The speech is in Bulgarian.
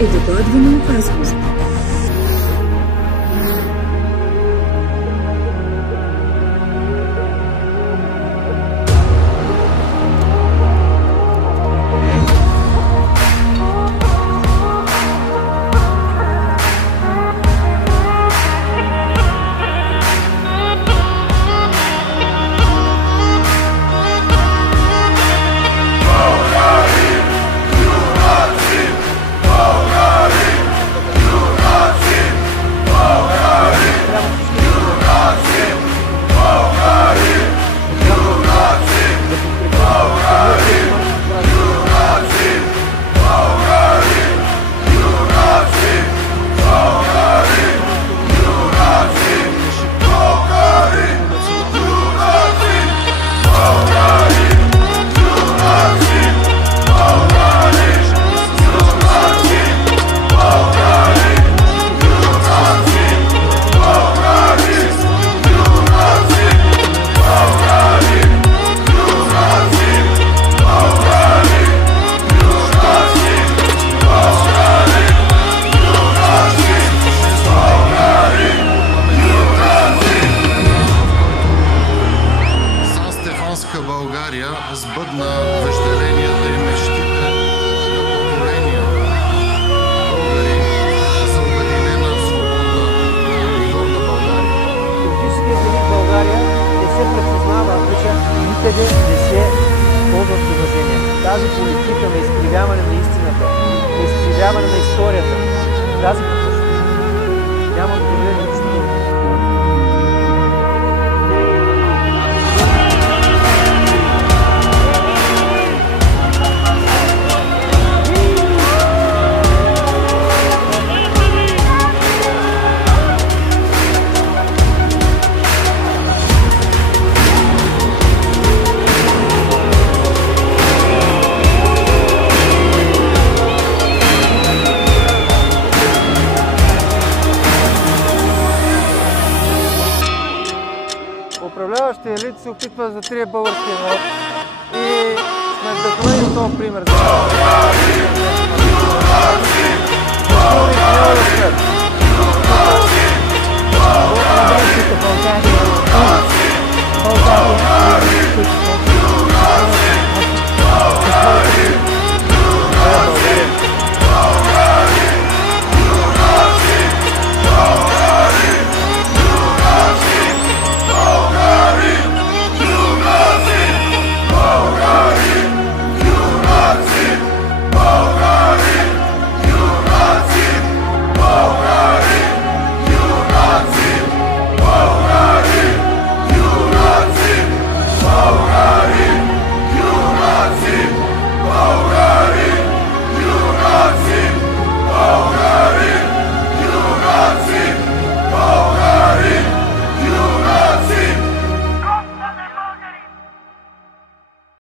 е докладвана опасност. България сбъдна въжделенията и мечтите на поколения българи за обединена, свободна и горда България. Политическият елит в България не се припознава, вече никъде не се ползва с уважение. Тази политика на изкривяване на истината, на изкривяване на историята, тази политика няма да доведе нищо друго. Управляващия елит се опитва да затрие българския народ и сме вдъхновени от този пример.